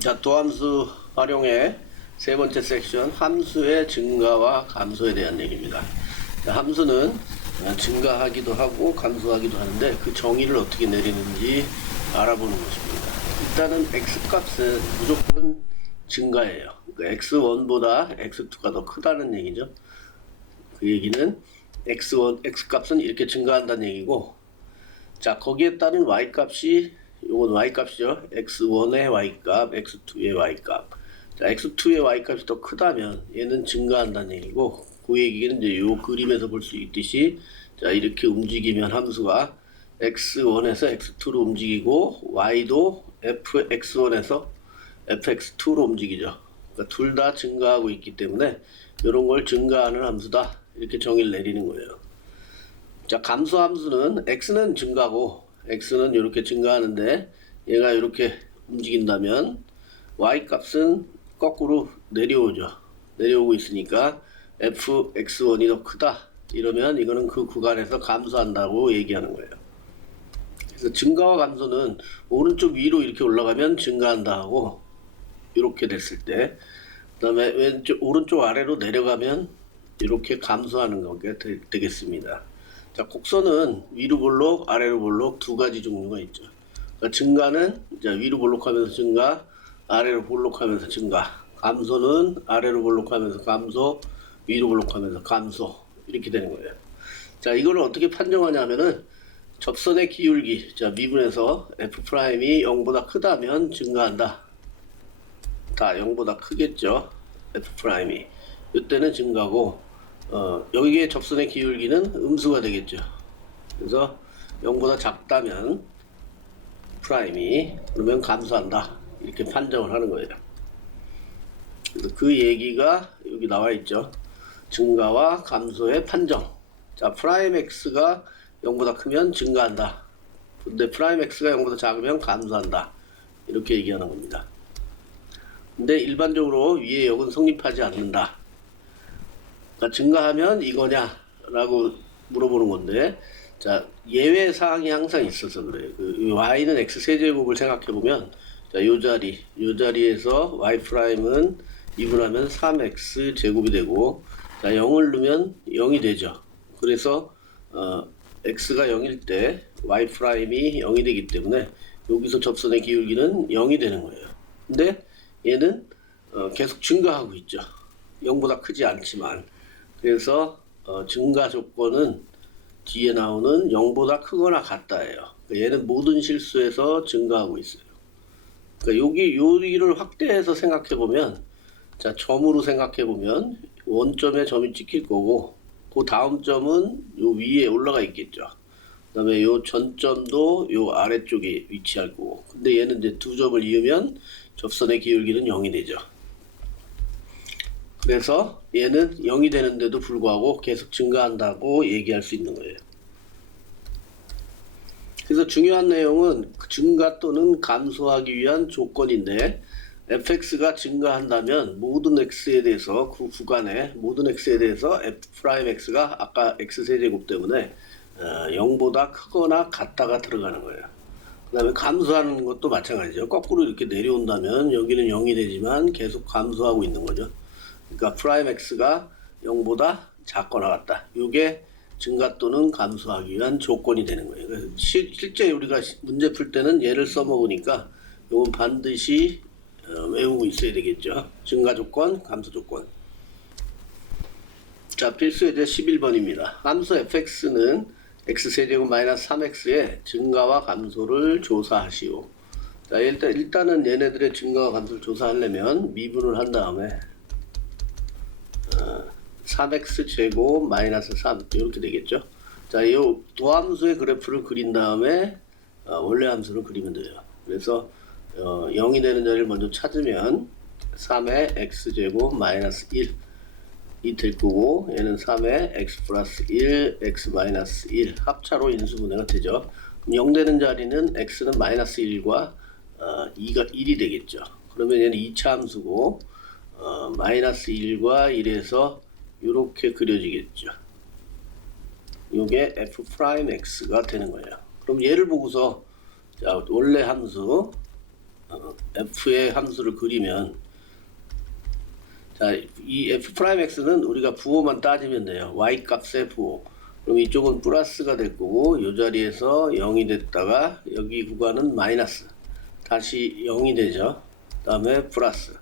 자, 도함수 활용의 세 번째 섹션, 함수의 증가와 감소에 대한 얘기입니다. 자, 함수는 증가하기도 하고 감소하기도 하는데 그 정의를 어떻게 내리는지 알아보는 것입니다. 일단은 x값은 무조건 증가예요. 그러니까 x1보다 x2가 더 크다는 얘기죠. 그 얘기는 x값은 이렇게 증가한다는 얘기고, 자, 거기에 따른 y값이, 요건 y값이죠. x1의 y값, x2의 y값. 자, x2의 y값이 더 크다면 얘는 증가한다는 얘기고, 그 얘기는 이제 요 그림에서 볼 수 있듯이, 자, 이렇게 움직이면 함수가 x1에서 x2로 움직이고, y도 fx1에서 fx2로 움직이죠. 그러니까 둘 다 증가하고 있기 때문에 이런 걸 증가하는 함수다, 이렇게 정의를 내리는 거예요. 자, 감소 함수는 x는 증가고 x는 이렇게 증가하는데 얘가 이렇게 움직인다면 y 값은 거꾸로 내려오죠. 내려오고 있으니까 fx1이 더 크다, 이러면 이거는 그 구간에서 감소한다고 얘기하는 거예요. 그래서 증가와 감소는 오른쪽 위로 이렇게 올라가면 증가한다 하고, 이렇게 됐을 때, 그 다음에 오른쪽 아래로 내려가면 이렇게 감소하는 거게 되겠습니다. 자, 곡선은 위로 볼록, 아래로 볼록 두 가지 종류가 있죠. 그러니까 증가는 자, 위로 볼록하면서 증가, 아래로 볼록하면서 증가. 감소는 아래로 볼록하면서 감소, 위로 볼록하면서 감소, 이렇게 되는 거예요. 자, 이거를 어떻게 판정하냐면은 접선의 기울기, 자, 미분에서 f'이 0보다 크다면 증가한다. 다 0보다 크겠죠. f'이. 이때는 증가고, 여기에 접선의 기울기는 음수가 되겠죠. 그래서 0보다 작다면 프라임이, 그러면 감소한다, 이렇게 판정을 하는 거예요. 그래서 그 얘기가 여기 나와 있죠. 증가와 감소의 판정. 자, 프라임 x가 0보다 크면 증가한다. 근데 프라임 x가 0보다 작으면 감소한다, 이렇게 얘기하는 겁니다. 근데 일반적으로 위의 역은 성립하지 않는다. 그러니까 증가하면 이거냐 라고 물어보는 건데, 자, 예외 사항이 항상 있어서 그래요. 그 y는 x 세제곱을 생각해 보면, 자, 요 자리에서 y 프라임은 미분하면 3x 제곱이 되고, 자, 0을 넣으면 0이 되죠. 그래서 x가 0일 때 y 프라임이 0이 되기 때문에 여기서 접선의 기울기는 0이 되는 거예요. 근데 얘는 계속 증가하고 있죠. 0보다 크지 않지만. 그래서 증가 조건은 뒤에 나오는 0보다 크거나 같다예요. 그러니까 얘는 모든 실수에서 증가하고 있어요. 그러니까 여기를 확대해서 생각해 보면, 자, 점으로 생각해 보면 원점에 점이 찍힐 거고, 그 다음 점은 요 위에 올라가 있겠죠. 그 다음에 요 전점도 요 아래쪽에 위치할 거고. 근데 얘는 이제 두 점을 이으면 접선의 기울기는 0이 되죠. 그래서 얘는 0이 되는데도 불구하고 계속 증가한다고 얘기할 수 있는 거예요. 그래서 중요한 내용은 증가 또는 감소하기 위한 조건인데, fx가 증가한다면 모든 x에 대해서, 그 구간의 모든 x에 대해서 f'x가 아까 x세제곱 때문에 0보다 크거나 같다가 들어가는 거예요. 그 다음에 감소하는 것도 마찬가지죠. 거꾸로 이렇게 내려온다면 여기는 0이 되지만 계속 감소하고 있는 거죠. 그러니까 프라임 x가 0보다 작거나 같다. 이게 증가 또는 감소하기 위한 조건이 되는 거예요. 실제 우리가 문제 풀 때는 얘를 써먹으니까 이건 반드시 외우고 있어야 되겠죠. 증가 조건, 감소 조건. 자, 필수 예제 11번입니다. 함수 fx는 x세제곱 마이너스 3x의 증가와 감소를 조사하시오. 자, 일단은 얘네들의 증가와 감소를 조사하려면 미분을 한 다음에 3x 제곱 마이너스 3 이렇게 되겠죠. 자, 이 도함수의 그래프를 그린 다음에 원래 함수를 그리면 돼요. 그래서 0이 되는 자리를 먼저 찾으면 3의 x 제곱 마이너스 1이 될 거고, 얘는 3의 x 플러스 1, x 마이너스 1 합차로 인수분해가 되죠. 그럼 0 되는 자리는 x는 마이너스 1과 2가 1이 되겠죠. 그러면 얘는 2차 함수고, 마이너스 1과 1에서 이렇게 그려지겠죠. 이게 f'(x가 되는 거예요. 그럼 얘를 보고서, 자, 원래 함수 f의 함수를 그리면, 자, 이 f 프라임 x는 우리가 부호만 따지면 돼요. y 값의 부호. 그럼 이쪽은 플러스가 될 거고, 이 자리에서 0이 됐다가 여기 구간은 마이너스, 다시 0이 되죠. 그 다음에 플러스.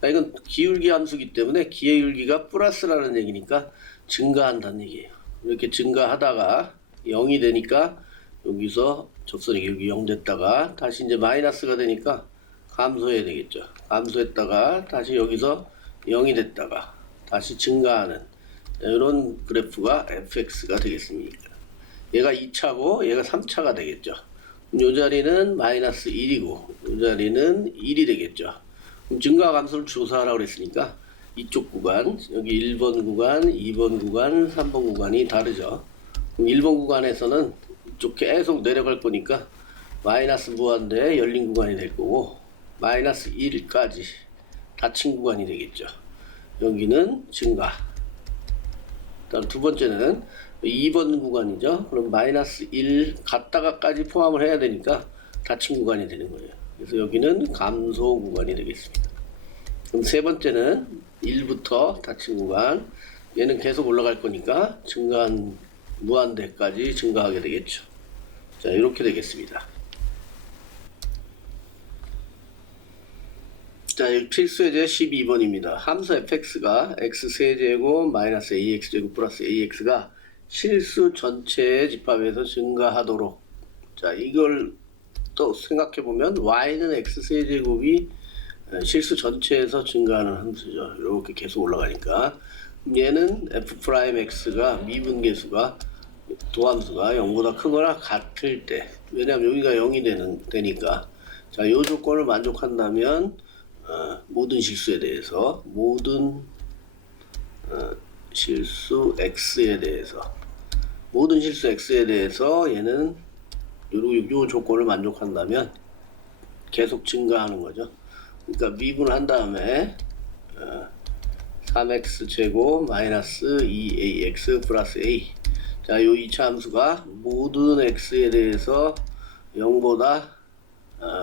자, 이건 기울기 함수기 때문에 기울기가 플러스라는 얘기니까 증가한다는 얘기예요. 이렇게 증가하다가 0이 되니까 여기서 적선의 기울기 0 됐다가 다시 이제 마이너스가 되니까 감소해야 되겠죠. 감소했다가 다시 여기서 0이 됐다가 다시 증가하는 이런 그래프가 fx가 되겠습니다. 얘가 2차고 얘가 3차가 되겠죠. 이 자리는 마이너스 1이고 이 자리는 1이 되겠죠. 그럼 증가 감소를 조사하라고 그랬으니까 이쪽 구간, 여기 1번 구간, 2번 구간, 3번 구간이 다르죠. 그럼 1번 구간에서는 이쪽 계속 내려갈 거니까 마이너스 무한대 열린 구간이 될 거고 마이너스 1까지 닫힌 구간이 되겠죠. 여기는 증가. 다음 두 번째는 2번 구간이죠. 그럼 마이너스 1 갔다가까지 포함을 해야 되니까 닫힌 구간이 되는 거예요. 그래서 여기는 감소 구간이 되겠습니다. 그럼 세 번째는 1부터 닫힌 구간, 얘는 계속 올라갈 거니까 증가한 무한대까지 증가하게 되겠죠. 자, 이렇게 되겠습니다. 자, 여기 필수예제 12번입니다. 함수 fx가 x세제곱 마이너스 ax제곱 플러스 ax가 실수 전체의 집합에서 증가하도록. 자, 이걸 또 생각해보면 y는 x세제곱이 실수 전체에서 증가하는 함수죠. 이렇게 계속 올라가니까. 얘는 f'x가 미분계수가 도함수가 0보다 크거나 같을 때, 왜냐하면 여기가 0이 되니까. 자, 이 조건을 만족한다면 모든 실수에 대해서 실수 x에 대해서 얘는 요 조건을 만족한다면 계속 증가하는 거죠. 그러니까 미분을 한 다음에 3x 제곱 마이너스 2ax 플러스 a. 자, 요 2차 함수가 모든 x에 대해서 0보다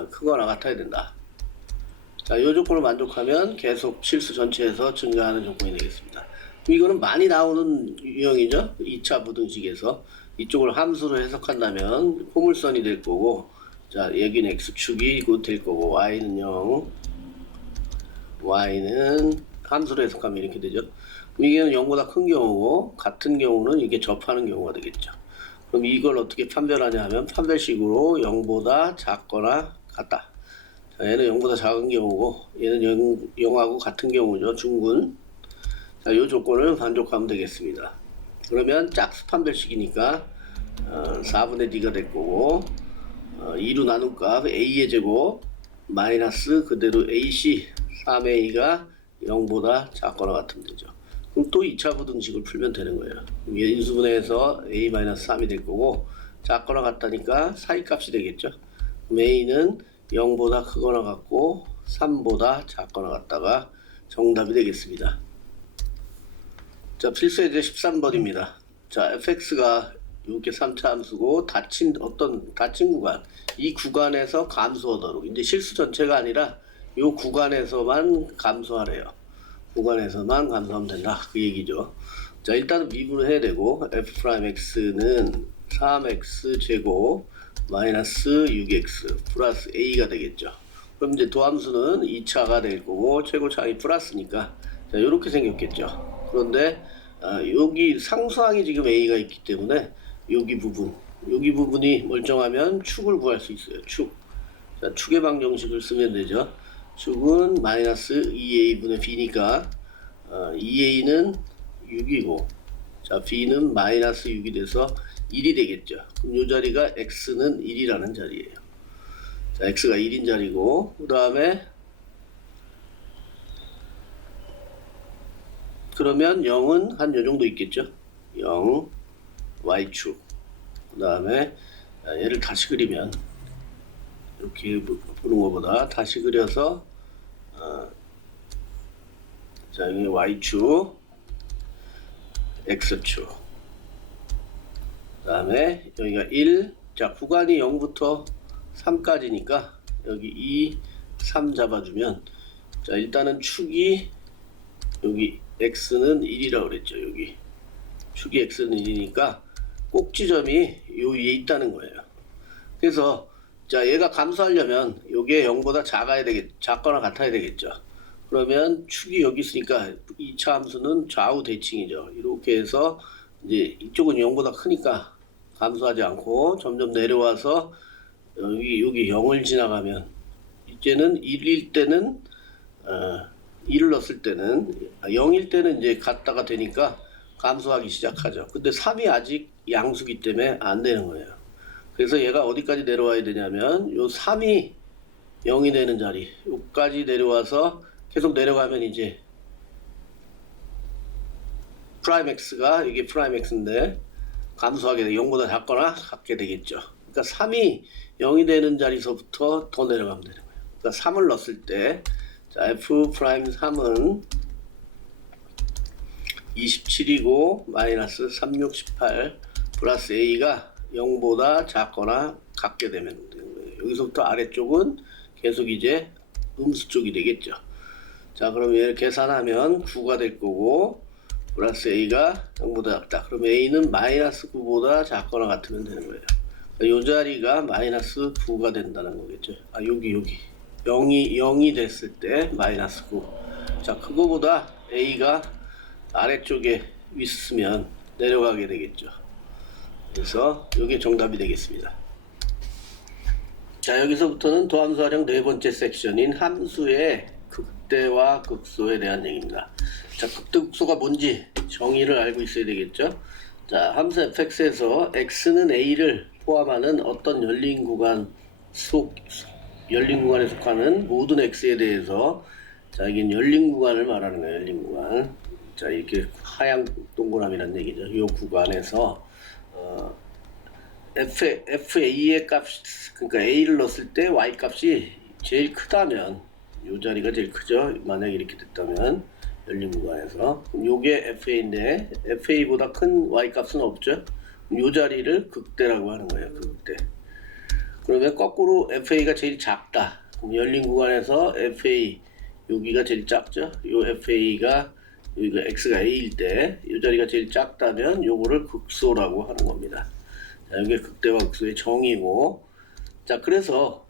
크거나 같아야 된다. 자, 이 조건을 만족하면 계속 실수 전체에서 증가하는 조건이 되겠습니다. 이거는 많이 나오는 유형이죠. 2차 부등식에서 이쪽을 함수로 해석한다면 포물선이 될 거고, 자, 여기는 x축이 곧 될 거고 y는 0, y는 함수로 해석하면 이렇게 되죠. 이게 0보다 큰 경우고 같은 경우는 이게 접하는 경우가 되겠죠. 그럼 이걸 어떻게 판별하냐 하면 판별식으로 0보다 작거나 같다. 자, 얘는 0보다 작은 경우고 얘는 0하고 같은 경우죠. 중근. 자, 이 조건을 만족하면 되겠습니다. 그러면 짝수 판별식이니까 4분의 d가 될 거고 2로 나눈 값 a의 제곱 마이너스 그대로 ac 3a가 0보다 작거나 같으면 되죠. 그럼 또 2차 부등식을 풀면 되는 거예요. 인수분해해서 a-3이 될 거고 작거나 같다니까 사이값이 되겠죠. 그럼 a는 0보다 크거나 같고 3보다 작거나 같다가 정답이 되겠습니다. 자, 필수예제 13번입니다. 자, fx가 이렇게 3차 함수고 닫힌 구간, 이 구간에서 감소하도록, 이제 실수 전체가 아니라 이 구간에서만 감소하래요. 구간에서만 감소하면 된다, 그 얘기죠. 자, 일단은 미분을 해야 되고 f'x는 3x 제곱 마이너스 6x 플러스 a가 되겠죠. 그럼 이제 도함수는 2차가 될 거고 최고차이 플러스니까 자, 이렇게 생겼겠죠. 그런데 여기 상수항이 지금 a가 있기 때문에 여기 부분이 멀쩡하면 축을 구할 수 있어요. 축. 자, 축의 방정식을 쓰면 되죠. 축은 마이너스 2a분의 b니까 2a는 6이고 자, b는 마이너스 6이 돼서 1이 되겠죠. 그럼 이 자리가 x는 1이라는 자리예요. 자, x가 1인 자리고 그 다음에 그러면 0은 한 요 정도 있겠죠. 0 y축 그 다음에 얘를 다시 그리면 이렇게 보는 것보다 다시 그려서 자, 여기 y축 x축 그 다음에 여기가 1. 자, 구간이 0부터 3까지니까 여기 2 3 잡아주면, 자 일단은 축이 여기 x는 1이라고 그랬죠. 여기 축이 x는 1이니까 꼭지점이 요 위에 있다는 거예요. 그래서 자 얘가 감소하려면 요게 0보다 작거나 같아야 되겠죠. 그러면 축이 여기 있으니까 2차 함수는 좌우 대칭이죠. 이렇게 해서 이제 이쪽은 0보다 크니까 감소하지 않고 점점 내려와서 여기 0을 지나가면 이제는 1일 때는 1을 넣었을 때는 0일 때는 이제 같다가 되니까 감소하기 시작하죠. 근데 3이 아직 양수기 때문에 안 되는 거예요. 그래서 얘가 어디까지 내려와야 되냐면 요 3이 0이 되는 자리 여기까지 내려와서 계속 내려가면 이제 프라임 x가 이게 프라임 x인데 감소하게 돼 0보다 작거나 같게 되겠죠. 그러니까 3이 0이 되는 자리서부터 더 내려가면 되는 거예요. 그러니까 3을 넣었을 때 자, f 프라임 3은 27이고 마이너스 3618 플러스 a가 0보다 작거나 같게 되면 되는 거예요. 여기서부터 아래쪽은 계속 이제 음수 쪽이 되겠죠. 자, 그럼 얘를 계산하면 9가 될 거고 플러스 a가 0보다 작다. 그럼 a는 마이너스 9보다 작거나 같으면 되는 거예요. 이 자리가 마이너스 9가 된다는 거겠죠. 아, 여기 0이 됐을 때 마이너스 9. 자, 그거보다 a가 아래쪽에 있으면 내려가게 되겠죠. 그래서 이게 정답이 되겠습니다. 자, 여기서부터는 도함수 활용 네 번째 섹션인 함수의 극대와 극소에 대한 얘기입니다. 자, 극대 극소가 뭔지 정의를 알고 있어야 되겠죠. 자, 함수 fx에서 x는 a를 포함하는 어떤 열린 구간에 속하는 모든 x에 대해서, 자, 이게 열린 구간을 말하는 거예요. 열린 구간. 자, 이렇게 하얀 동그라미란 얘기죠. 이 구간에서 fa의 값, 그러니까 a를 넣었을 때 y 값이 제일 크다면, 이 자리가 제일 크죠. 만약 이렇게 됐다면 열린 구간에서 그럼 요게 fa인데 fa보다 큰 y 값은 없죠. 이 자리를 극대라고 하는 거예요. 극대. 그러면 거꾸로 fa가 제일 작다. 그럼 열린 구간에서 fa 여기가 제일 작죠. 요 fa가 여기가 x가 a일 때 이 자리가 제일 작다면 요거를 극소라고 하는 겁니다. 자, 이게 극대와 극소의 정의고, 자, 그래서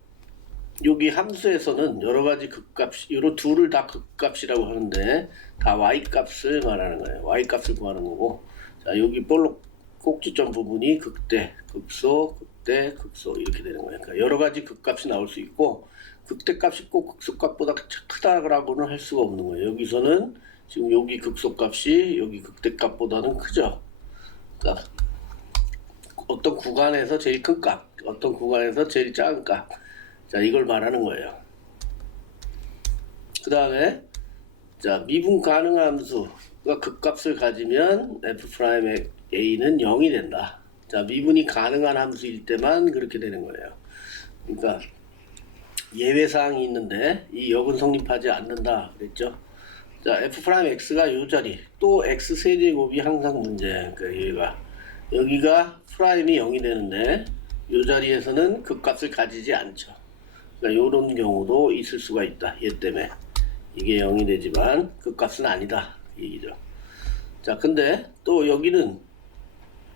여기 함수에서는 여러 가지 극값, 요로 둘을 다 극값이라고 하는데 다 y 값을 말하는 거예요. y 값을 구하는 거고, 자, 여기 볼록 꼭지점 부분이 극대, 극소, 극대, 극소 이렇게 되는 거예요. 그러니까 여러 가지 극값이 나올 수 있고 극대값이 꼭 극소값보다 크다라고는 할 수가 없는 거예요. 여기서는 지금 여기 극소값이 여기 극대값보다는 크죠. 그러니까 어떤 구간에서 제일 큰 값, 어떤 구간에서 제일 작은 값. 자, 이걸 말하는 거예요. 그 다음에 자, 미분 가능한 함수가 극값을 가지면 f'의 a는 0이 된다. 자, 미분이 가능한 함수일 때만 그렇게 되는 거예요. 그러니까 예외사항이 있는데 이 역은 성립하지 않는다 그랬죠. 자, f'x가 이 자리, 또 x 세제곱이 항상 문제. 그러니까 여기가 프라임이 0이 되는데 이 자리에서는 극값을 가지지 않죠. 그러니까 이런 경우도 있을 수가 있다. 얘 때문에 이게 0이 되지만 극값은 아니다 이 얘기죠. 자, 근데 또 여기는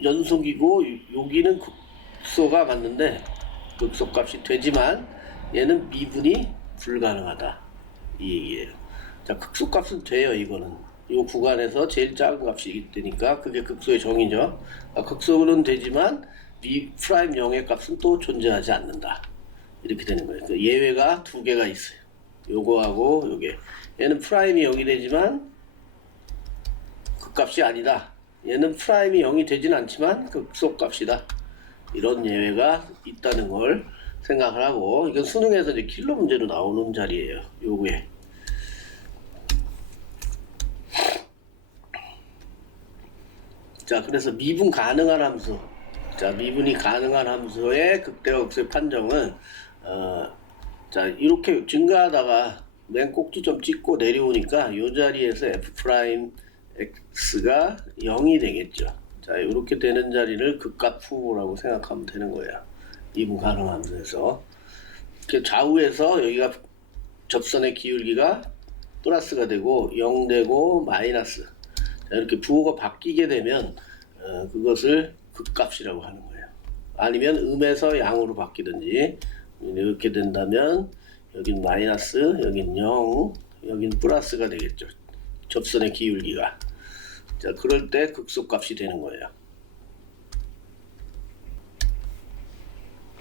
연속이고 여기는 극소가 맞는데 극소값이 되지만 얘는 미분이 불가능하다 이 얘기예요. 자, 극소값은 돼요. 이거는 이 구간에서 제일 작은 값이 되니까 그게 극소의 정의죠. 극소는 되지만 프라임 0의 값은 또 존재하지 않는다 이렇게 되는 거예요. 그 예외가 두 개가 있어요. 요거하고 요게. 얘는 프라임이 0이 되지만 극값이 아니다. 얘는 프라임이 0이 되진 않지만 극소값이다. 이런 예외가 있다는 걸 생각을 하고, 이건 수능에서 이제 킬러 문제로 나오는 자리예요. 요게. 자, 그래서 미분 가능한 함수. 자, 미분이 가능한 함수의 극대와 극소의 판정은 자, 이렇게 증가하다가 맨 꼭지점 찍고 내려오니까 이 자리에서 f'x가 0이 되겠죠. 자, 이렇게 되는 자리를 극값 후보라고 생각하면 되는 거예요. 미분 가능한 함수에서. 좌우에서 여기가 접선의 기울기가 플러스가 되고 0 되고 마이너스. 자, 이렇게 부호가 바뀌게 되면 그것을 극값이라고 하는 거예요. 아니면 음에서 양으로 바뀌든지. 이렇게 된다면 여긴 마이너스, 여긴 0, 여긴 플러스가 되겠죠. 접선의 기울기가. 자, 그럴 때 극소값이 되는 거예요.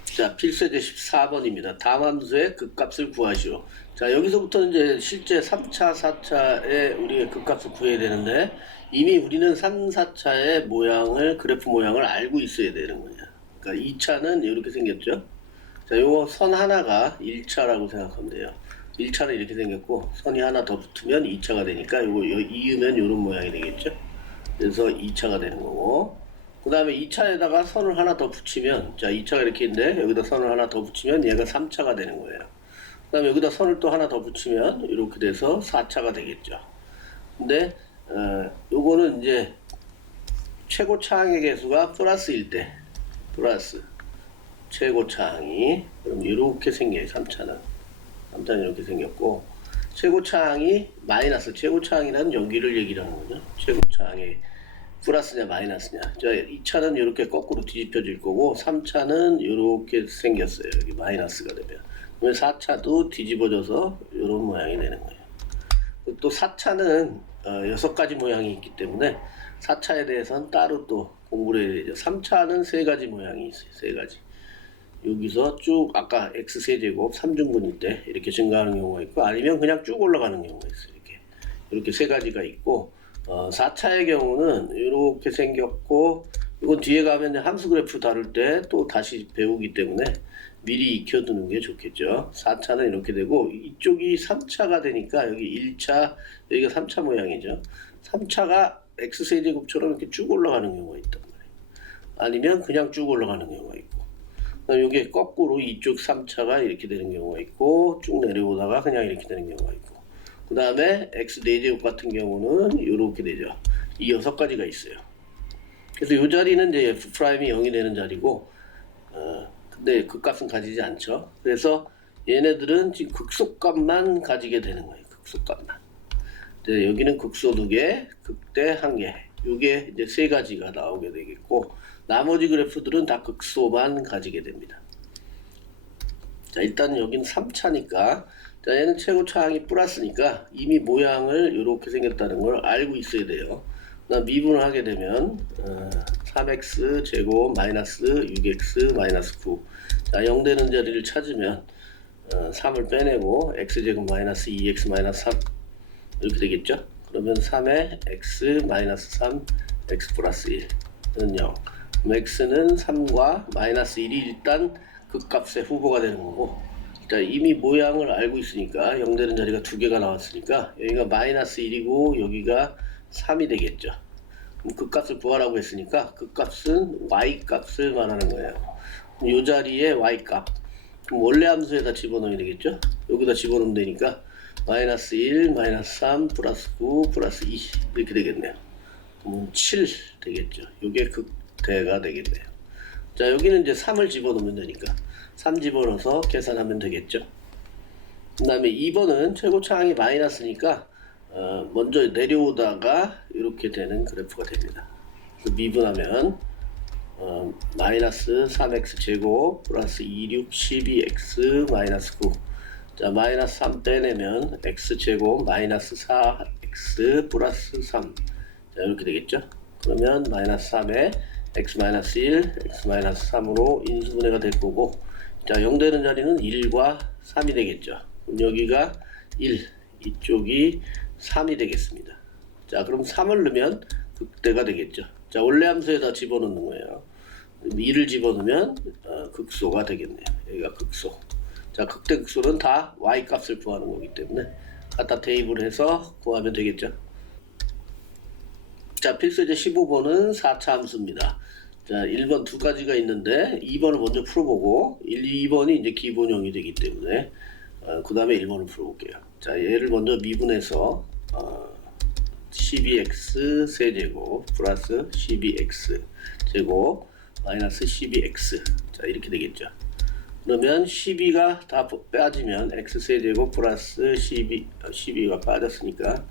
자, 필수제 14번입니다. 다음 함수의 극값을 구하시오. 자, 여기서부터는 이제 실제 3차, 4차에 우리의 극값을 구해야 되는데 이미 우리는 3, 4차의 모양을, 그래프 모양을 알고 있어야 되는 거예요. 그러니까 2차는 이렇게 생겼죠. 자, 요거 선 하나가 1차라고 생각하면 돼요. 1차는 이렇게 생겼고 선이 하나 더 붙으면 2차가 되니까 요거 이으면 이런 모양이 되겠죠. 그래서 2차가 되는 거고, 그 다음에 2차에다가 선을 하나 더 붙이면, 자 2차가 이렇게 있는데 여기다 선을 하나 더 붙이면 얘가 3차가 되는 거예요. 그 다음에 여기다 선을 또 하나 더 붙이면 이렇게 돼서 4차가 되겠죠. 근데 요거는 이제 최고 차항의 개수가 플러스일 때, 플러스 최고 차항이 그럼 이렇게 생겨요. 3차는 이렇게 생겼고, 최고 차항이 마이너스, 최고 차항이라는 여기를 얘기를 하는 거죠. 최고 차항이 플러스냐 마이너스냐. 자, 2차는 이렇게 거꾸로 뒤집혀질 거고 3차는 이렇게 생겼어요. 여기 마이너스가 되면. 그러면 4차도 뒤집어져서 이런 모양이 되는 거예요. 또 4차는 6가지 모양이 있기 때문에 4차에 대해서는 따로 또 공부를 해야 되죠. 3차는 3가지 모양이 있어요. 3가지. 여기서 쭉 아까 x세제곱 3중분일 때 이렇게 증가하는 경우가 있고, 아니면 그냥 쭉 올라가는 경우가 있어요. 이렇게 3가지가 있고, 4차의 경우는 이렇게 생겼고, 이건 뒤에 가면 함수 그래프 다룰 때 또 다시 배우기 때문에 미리 익혀두는 게 좋겠죠. 4차는 이렇게 되고, 이쪽이 3차가 되니까 여기 1차, 여기가 3차 모양이죠. 3차가 x세제곱처럼 이렇게 쭉 올라가는 경우가 있단 말이에요. 아니면 그냥 쭉 올라가는 경우가 있고, 이게 거꾸로 이쪽 3차가 이렇게 되는 경우가 있고, 쭉 내려오다가 그냥 이렇게 되는 경우가 있고, 그 다음에 x 4제곱 같은 경우는 이렇게 되죠. 이 6가지가 있어요. 그래서 이 자리는 이제 f 프라임이 0이 되는 자리고, 근데 극값은 가지지 않죠. 그래서 얘네들은 지금 극소값만 가지게 되는 거예요. 극소값만. 이제 여기는 극소 2개, 극대 1개. 요게 이제 3가지가 나오게 되겠고, 나머지 그래프들은 다 극소만 가지게 됩니다. 자, 일단 여기는 3차니까, 자, 얘는 최고 차항이 플러스니까 이미 모양을 이렇게 생겼다는 걸 알고 있어야 돼요. 그다음 미분을 하게 되면 3x 제곱 마이너스 6x 마이너스 9. 자, 0 되는 자리를 찾으면 3을 빼내고 x 제곱 마이너스 2x 마이너스 3 이렇게 되겠죠. 그러면 3에 x 마이너스 3 x 플러스 1은 0. 그럼 x는 3과 마이너스 1이 일단 극값의 후보가 되는 거고, 자, 이미 모양을 알고 있으니까 0 되는 자리가 2개가 나왔으니까 여기가 마이너스 1이고 여기가 3이 되겠죠. 그럼 극값을 구하라고 했으니까 극값은 y값을 말하는 거예요. 그럼 이 자리에 y값, 그럼 원래 함수에다 집어넣으면 되겠죠. 여기다 집어넣으면 되니까 마이너스 1, 마이너스 3, 플러스 9, 플러스 2 이렇게 되겠네요. 그럼 7 되겠죠. 이게 극대가 되겠네요. 자, 여기는 이제 3을 집어넣으면 되니까 3 집어넣어서 계산하면 되겠죠. 그 다음에 2번은 최고 차항이 마이너스니까 먼저 내려오다가 이렇게 되는 그래프가 됩니다. 그래서 미분하면 마이너스 3x 제곱 플러스 26 12x 마이너스 9. 자, 마이너스 3 빼내면 x 제곱 마이너스 4x 플러스 3. 자, 이렇게 되겠죠. 그러면 마이너스 3에 x 마이너스 1, x 마이너스 3으로 인수분해가 될 거고, 자, 0 되는 자리는 1과 3이 되겠죠. 그럼 여기가 1, 이쪽이 3이 되겠습니다. 자, 그럼 3을 넣으면 극대가 되겠죠. 자, 원래 함수에다 집어넣는 거예요. 2를 집어넣으면 극소가 되겠네요. 여기가 극소. 자, 극대 극소는 다 y값을 구하는 거기 때문에 갖다 대입을 해서 구하면 되겠죠. 자, 필수제 15번은 4차 함수입니다. 자, 1번 2가지가 있는데 2번을 먼저 풀어보고 2번이 이제 기본형이 되기 때문에 그 다음에 1번을 풀어볼게요. 자, 얘를 먼저 미분해서 12x 세제곱 플러스 12x 제곱 마이너스 12x. 자, 이렇게 되겠죠. 그러면 12가 다 빠지면 x세제곱 플러스 12가 빠졌으니까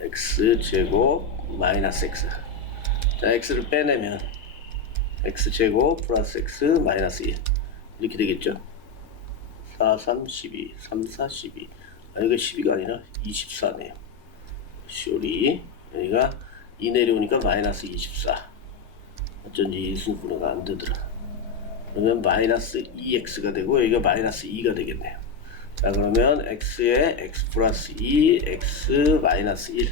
x제곱 마이너스 x. 자, x를 빼내면 x제곱 플러스 x 마이너스 1 이렇게 되겠죠. 4, 3, 12, 3, 4, 12. 이거 12가 아니라 24네요. 쇼리. 여기가 2 내려오니까 마이너스 24. 어쩐지 인수분해가 안 되더라. 그러면 마이너스 2x가 되고 여기가 마이너스 2가 되겠네요. 자, 그러면 x에 x 플러스 2, x 마이너스 1.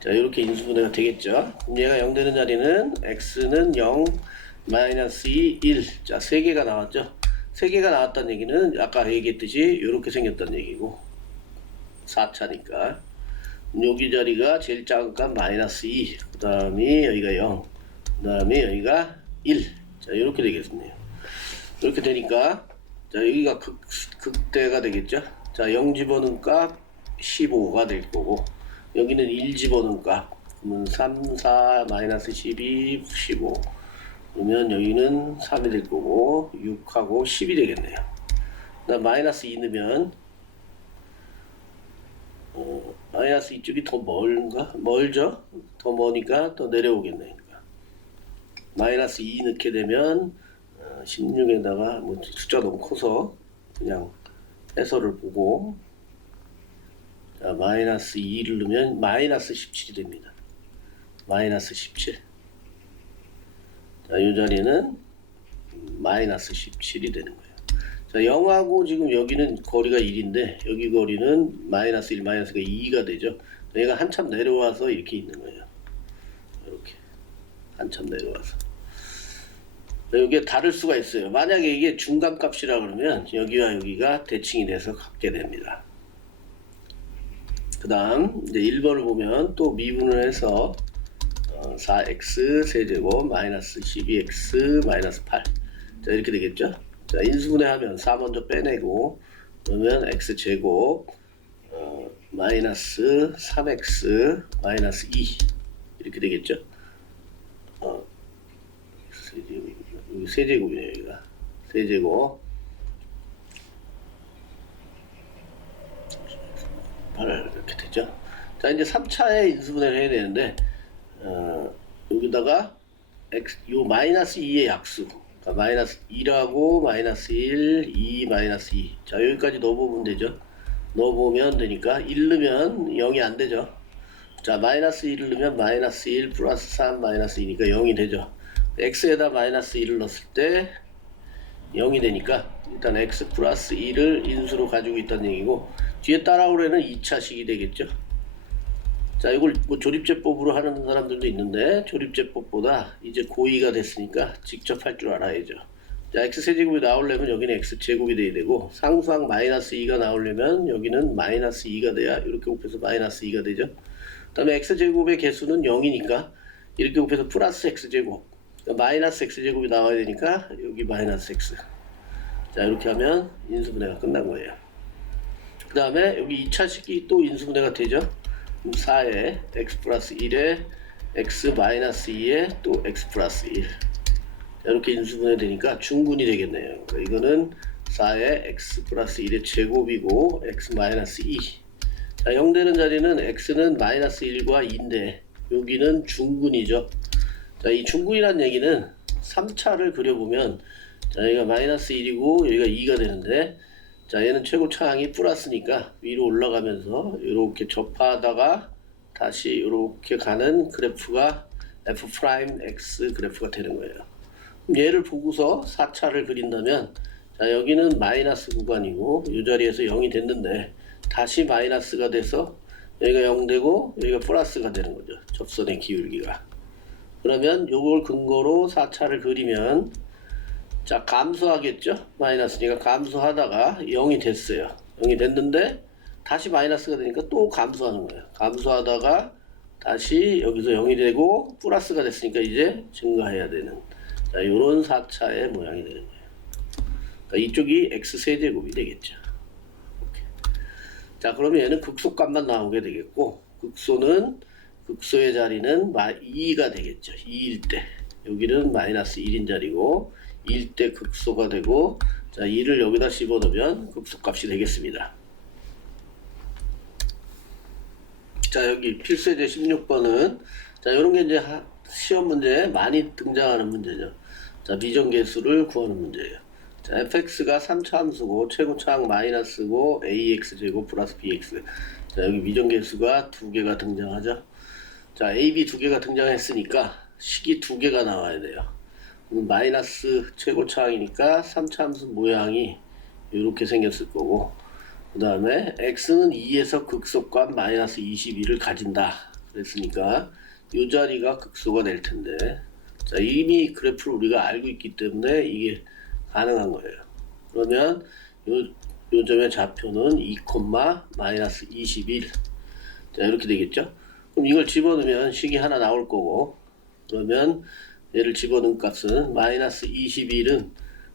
자, 이렇게 인수분해가 되겠죠. 그럼 얘가 0 되는 자리는 x는 0, 마이너스 2, 1. 자, 3개가 나왔죠. 3개가 나왔다는 얘기는 아까 얘기했듯이 이렇게 생겼다는 얘기고 4차니까 여기 자리가 제일 작은 값 마이너스 2, 그 다음에 여기가 0, 그 다음에 여기가 1. 자, 이렇게 되겠네요. 이렇게 되니까 자, 여기가 극대가 되겠죠. 자, 0 집어넣은 값 15가 될 거고 여기는 1 집어넣은 값 그러면 3, 4, 마이너스 12, 15. 그러면 여기는 3이 될 거고 6하고 10이 되겠네요. 그다음 마이너스 2 넣으면 마이너스 이쪽이 더 멀죠? 더 머니까 더 내려오겠네요. 그러니까. 마이너스 2 넣게 되면 16에다가 뭐 숫자 너무 커서 그냥 해설을 보고 자, 마이너스 2를 넣으면 마이너스 17이 됩니다. 마이너스 17. 자, 이 자리는 마이너스 17이 되는 거예요. 자, 0하고 지금 여기는 거리가 1인데 여기 거리는 마이너스 1, 마이너스가 2가 되죠. 얘가 한참 내려와서 이렇게 있는 거예요. 이렇게 한참 내려와서. 여기에 다를 수가 있어요. 만약에 이게 중간값이라 그러면 여기와 여기가 대칭이 돼서 같게 됩니다. 그 다음 이제 1번을 보면 또 미분을 해서 4x 세제곱 마이너스 12x 마이너스 8. 자, 이렇게 되겠죠. 자, 인수분해하면 4 먼저 빼내고 그러면 x제곱 마이너스 3x 마이너스 2 이렇게 되겠죠. 여기 세제곱이네요. 여기가 세제곱 8 이렇게 되죠. 자, 이제 3차에 인수분해를 해야 되는데 여기다가 요 마이너스 2의 약수 그러니까 마이너스 2라고 마이너스 1, 2, 마이너스 2. 자, 여기까지 넣어보면 되죠. 넣어보면 되니까 1 넣으면 0이 안 되죠. 자, 마이너스 1을 넣으면 마이너스 1 플러스 3 마이너스 2니까 0이 되죠. x에다 마이너스 1을 넣었을 때 0이 되니까 일단 x 플러스 2를 인수로 가지고 있다는 얘기고 뒤에 따라오려는 2차식이 되겠죠. 자, 이걸 뭐 조립제법으로 하는 사람들도 있는데 조립제법보다 이제 고2가 됐으니까 직접 할 줄 알아야죠. 자, x세제곱이 나오려면 여기는 x제곱이 돼야 되고 상수항 마이너스 2가 나오려면 여기는 마이너스 2가 돼야 이렇게 곱해서 마이너스 2가 되죠. 그 다음에 x제곱의 개수는 0이니까 이렇게 곱해서 플러스 x제곱 그러니까 마이너스 x제곱이 나와야 되니까 여기 마이너스 x. 자, 이렇게 하면 인수분해가 끝난 거예요. 그 다음에 여기 2차식이 또 인수분해가 되죠. 4에 x 플러스 1에 x 마이너스 2에 또 x 플러스 1. 이렇게 인수분해 되니까 중군이 되겠네요. 그러니까 이거는 4에 x 플러스 1의 제곱이고 x 마이너스 2. 자, 0 되는 자리는 x는 마이너스 1과 2인데 여기는 중군이죠. 자, 이 중군이란 얘기는 3차를 그려보면 자, 여기가 마이너스 1이고 여기가 2가 되는데 자, 얘는 최고차항이 플러스니까 위로 올라가면서 이렇게 접하다가 다시 이렇게 가는 그래프가 f'x 그래프가 되는 거예요. 그럼 얘를 보고서 4차를 그린다면 자, 여기는 마이너스 구간이고 이 자리에서 0이 됐는데 다시 마이너스가 돼서 여기가 0 되고 여기가 플러스가 되는 거죠. 접선의 기울기가. 그러면 요걸 근거로 4차를 그리면 자, 감소하겠죠? 마이너스니까 감소하다가 0이 됐어요. 0이 됐는데 다시 마이너스가 되니까 또 감소하는 거예요. 감소하다가 다시 여기서 0이 되고 플러스가 됐으니까 이제 증가해야 되는 자, 요런 4차의 모양이 되는 거예요. 그러니까 이쪽이 x세제곱이 되겠죠. 이렇게. 자, 그러면 얘는 극소값만 나오게 되겠고 극소의 자리는 2가 되겠죠. 2일 때 여기는 마이너스 1인 자리고 2일 때 극소가 되고 자, 2를 여기다 집어넣으면 극소값이 되겠습니다. 자, 여기 필수예제 16번은 자, 요런 게 이제 시험 문제에 많이 등장하는 문제죠. 자, 미정계수를 구하는 문제예요. 자, fx가 3차 함수고 최고차항 마이너스고 ax제곱 플러스 bx. 자, 여기 미정계수가 두 개가 등장하죠. 자, a, b 두 개가 등장했으니까 식이 두 개가 나와야 돼요. 마이너스 최고차항이니까 3차 함수 모양이 이렇게 생겼을 거고, 그 다음에 x는 2에서 극소값 마이너스 22를 가진다 그랬으니까 이 자리가 극소가 될 텐데, 자, 이미 그래프를 우리가 알고 있기 때문에 이게 가능한 거예요. 그러면 요 점의 좌표는 2, 마이너스 21. 자, 이렇게 되겠죠. 그럼 이걸 집어넣으면 식이 하나 나올 거고, 그러면 얘를 집어넣은 값은 마이너스 21은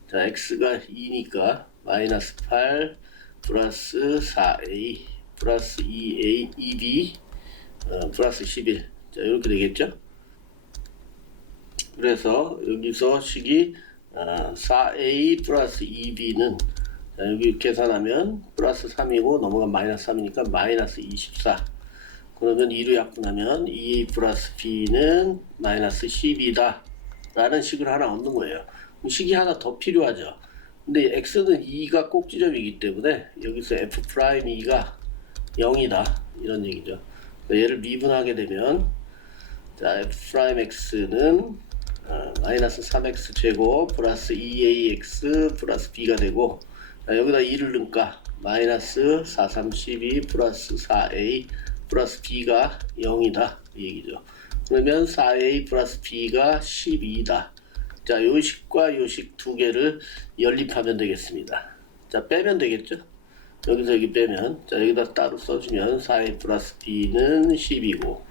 자, x가 2니까 마이너스 8 플러스 4a 플러스 2a 2b 플러스 11. 자, 이렇게 되겠죠. 그래서 여기서 식이 4a 플러스 2b는 자, 여기 계산하면 플러스 3이고 넘어간 마이너스 3이니까 마이너스 24. 그러면 2로 약분하면 2a 플러스 b는 마이너스 10이다 라는 식을 하나 얻는 거예요. 식이 하나 더 필요하죠. 근데 x는 2가 꼭지점이기 때문에 여기서 f'2가 0이다 이런 얘기죠. 얘를 미분하게 되면 자, f'x는 마이너스 3x 제곱 플러스 2ax 플러스 b가 되고, 자, 여기다 2를 넣으니까 마이너스 4, 3, 12 플러스 4a 플러스 b가 0이다 이 얘기죠. 그러면 4a 플러스 b가 12다. 자, 요식과 요식 두 개를 연립하면 되겠습니다. 자, 빼면 되겠죠. 여기서 여기 빼면, 자, 여기다 따로 써주면 4a 플러스 b는 10이고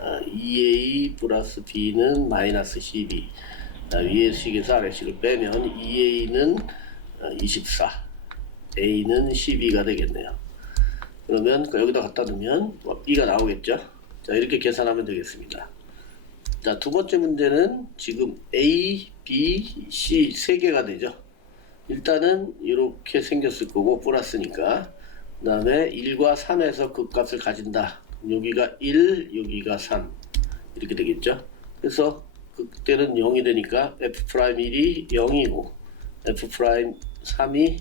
2a 플러스 b는 마이너스 12. 자, 위에 식에서 아래 식을 빼면 2a는 24, a는 12가 되겠네요. 그러면 여기다 갖다 놓으면 b가 나오겠죠. 자, 이렇게 계산하면 되겠습니다. 자, 두 번째 문제는 지금 a, b, c 세 개가 되죠. 일단은 이렇게 생겼을 거고 플러스니까, 그 다음에 1과 3에서 극값을 가진다. 여기가 1, 여기가 3 이렇게 되겠죠. 그래서 그때는 0이 되니까 f'1이 0이고 f'3이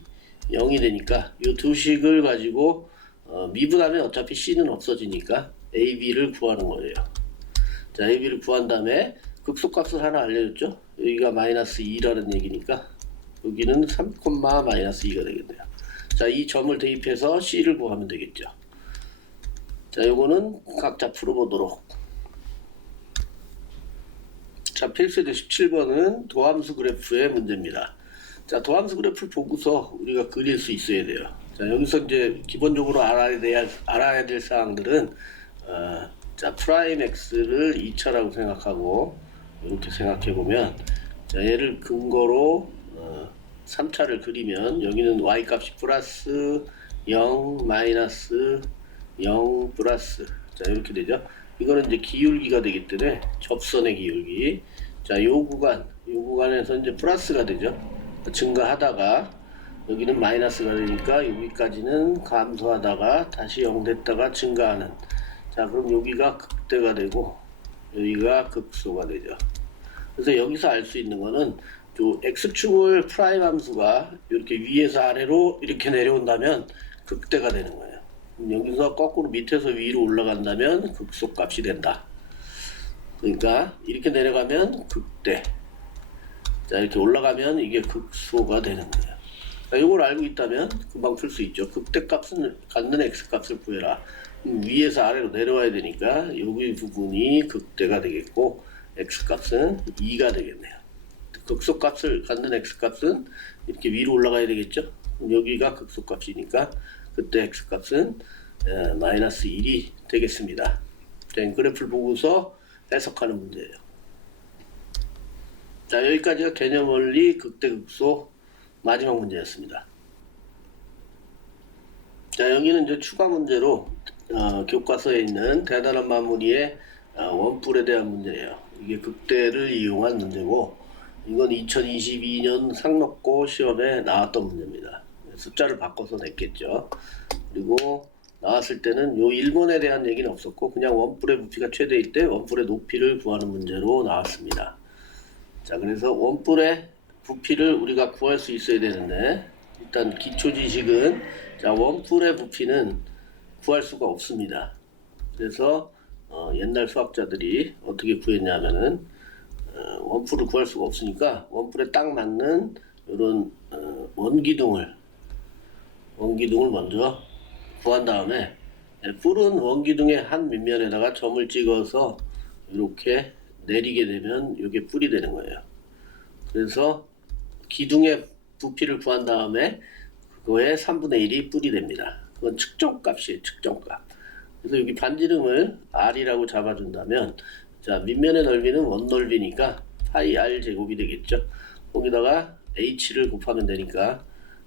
0이 되니까 이 두 식을 가지고 미분하면 어차피 c는 없어지니까 a, b를 구하는 거예요. 자, a, b를 구한 다음에 극소값을 하나 알려줬죠. 여기가 마이너스 2라는 얘기니까 여기는 3, 마이너스 2가 되겠네요. 자, 이 점을 대입해서 c를 구하면 되겠죠. 자, 요거는 각자 풀어보도록. 자, 필수예제 17번은 도함수 그래프의 문제입니다. 자, 도함수 그래프를 보고서 우리가 그릴 수 있어야 돼요. 자, 여기서 이제 기본적으로 알아야 될 사항들은 자, 프라임 x를 2차라고 생각하고 이렇게 생각해 보면, 자, 얘를 근거로 3차를 그리면 여기는 y 값이 플러스 0 마이너스 0 플러스, 자, 이렇게 되죠. 이거는 이제 기울기가 되기 때문에 접선의 기울기. 자, 요 구간에서 이제 플러스가 되죠. 증가하다가 여기는 마이너스가 되니까 여기까지는 감소하다가 다시 0 됐다가 증가하는. 자, 그럼 여기가 극대가 되고 여기가 극소가 되죠. 그래서 여기서 알 수 있는 거는 요 x축을 프라임 함수가 이렇게 위에서 아래로 이렇게 내려온다면 극대가 되는 거예요. 여기서 거꾸로 밑에서 위로 올라간다면 극소값이 된다. 그러니까 이렇게 내려가면 극대, 자, 이렇게 올라가면 이게 극소가 되는 거예요. 자, 이걸 알고 있다면 금방 풀 수 있죠. 극대값을 갖는 x값을 구해라. 위에서 아래로 내려와야 되니까 여기 부분이 극대가 되겠고 x값은 2가 되겠네요. 극소값을 갖는 x값은 이렇게 위로 올라가야 되겠죠. 여기가 극소값이니까 그때 x값은 마이너스 1이 되겠습니다. 자, 그래프를 보고서 해석하는 문제예요. 자, 여기까지가 개념원리 극대극소 마지막 문제였습니다. 자, 여기는 이제 추가 문제로 교과서에 있는 대단한 마무리의 원뿔에 대한 문제예요. 이게 극대를 이용한 문제고, 이건 2022년 상록고 시험에 나왔던 문제입니다. 숫자를 바꿔서 냈겠죠. 그리고 나왔을 때는 요 1번에 대한 얘기는 없었고 그냥 원뿔의 부피가 최대일 때 원뿔의 높이를 구하는 문제로 나왔습니다. 자, 그래서 원뿔의 부피를 우리가 구할 수 있어야 되는데 일단 기초 지식은 자, 원뿔의 부피는 구할 수가 없습니다. 그래서 옛날 수학자들이 어떻게 구했냐면은 원뿔을 구할 수가 없으니까 원뿔에 딱 맞는 이런 원기둥을 먼저 구한 다음에 뿔은 원기둥의 한 밑면에다가 점을 찍어서 이렇게 내리게 되면 이게 뿔이 되는 거예요. 그래서 기둥의 부피를 구한 다음에 그거의 3분의 1이 뿔이 됩니다. 그건 측정값이에요. 측정값. 그래서 여기 반지름을 r이라고 잡아준다면 자, 밑면의 넓이는 원 넓이니까 파이 r 제곱이 되겠죠. 거기다가 h를 곱하면 되니까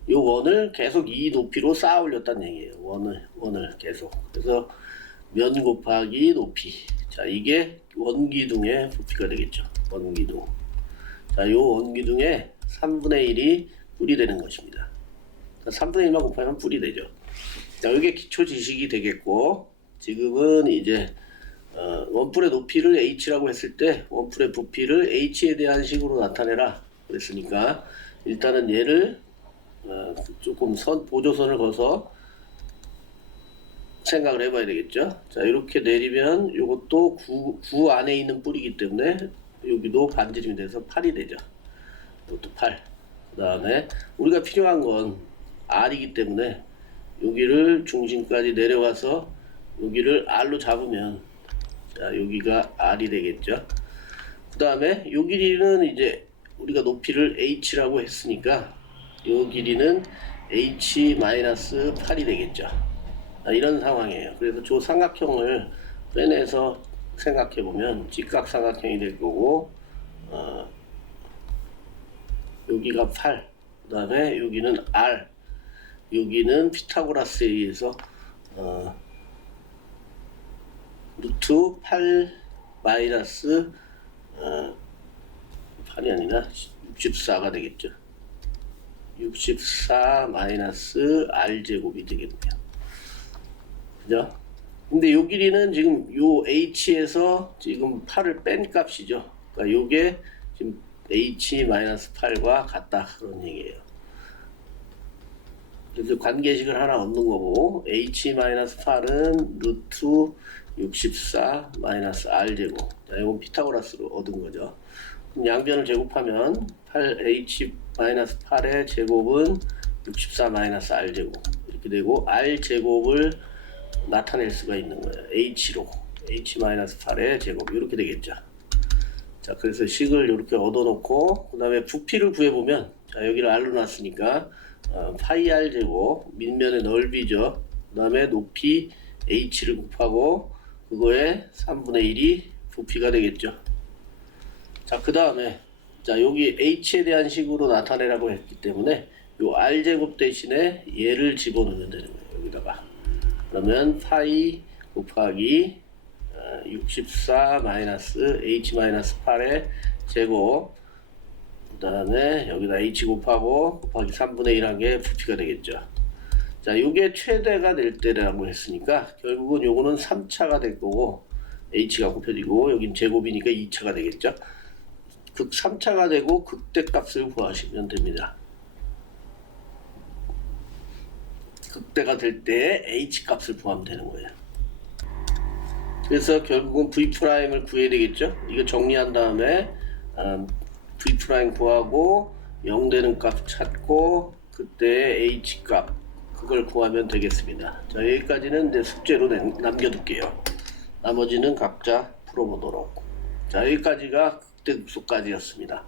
이 원을 계속 이 높이로 쌓아 올렸다는 얘기예요. 원을 계속. 그래서 면 곱하기 높이. 자, 이게 원기둥의 부피가 되겠죠. 원기둥. 자, 이 원기둥의 3분의 1이 뿔이 되는 것입니다. 자, 3분의 1만 곱하면 뿔이 되죠. 자, 이게 기초 지식이 되겠고, 지금은 이제 원뿔의 높이를 h라고 했을 때 원뿔의 부피를 h에 대한 식으로 나타내라 그랬으니까 일단은 얘를 조금 보조선을 거서 생각을 해봐야 되겠죠. 자, 이렇게 내리면 이것도 9 안에 있는 뿔이기 때문에 여기도 반지름이 돼서 8이 되죠. 이것도 8. 그 다음에 우리가 필요한 건 r이기 때문에 여기를 중심까지 내려와서 여기를 r로 잡으면 자, 여기가 r이 되겠죠. 그 다음에 요 길이는 이제 우리가 높이를 h라고 했으니까 요 길이는 h-8이 되겠죠. 이런 상황이에요. 그래서 저 삼각형을 빼내서 생각해 보면 직각삼각형이 될 거고 여기가 8, 그 다음에 여기는 r, 여기는 피타고라스에 의해서 루트 8 마이너스 8이 아니라 64가 되겠죠. 64 마이너스 r 제곱이 되겠네요. 그죠? 근데 요 길이는 지금 요 h에서 지금 8을 뺀 값이죠. 그러니까 요게 지금 h-8과 같다 그런 얘기예요. 그래서 관계식을 하나 얻는 거고 h-8은 루트 64 마이너스 r 제곱. 자, 이건 피타고라스로 얻은 거죠. 양변을 제곱하면 8h-8의 제곱은 64 마이너스 r 제곱 이렇게 되고 r 제곱을 나타낼 수가 있는 거예요. h로 h-8의 제곱 이렇게 되겠죠. 자, 그래서 식을 이렇게 얻어놓고 그 다음에 부피를 구해보면 자, 여기를 r로 놨으니까 파이 r 제곱 밑면의 넓이죠. 그 다음에 높이 h를 곱하고 그거에 3분의 1이 부피가 되겠죠. 자, 그 다음에 자, 여기 h에 대한 식으로 나타내라고 했기 때문에 요 r 제곱 대신에 얘를 집어넣으면 되는 거예요. 여기다가 그러면 파이 곱하기 64 마이너스 h-8의 제곱 그 다음에 여기다 h 곱하기 3분의 1 한 게 부피가 되겠죠. 자, 요게 최대가 될 때라고 했으니까 결국은 요거는 3차가 될 거고 h가 곱해지고 여긴 제곱이니까 2차가 되겠죠. 극 3차가 되고 극대값을 구하시면 됩니다. 극대가 될 때 h값을 구하면 되는 거예요. 그래서 결국은 v'을 구해야 되겠죠. 이거 정리한 다음에 v' 구하고 0 되는 값 찾고 그때 h값 그걸 구하면 되겠습니다. 자, 여기까지는 이제 숙제로 남겨둘게요. 나머지는 각자 풀어보도록. 자, 여기까지가 극대급소까지였습니다.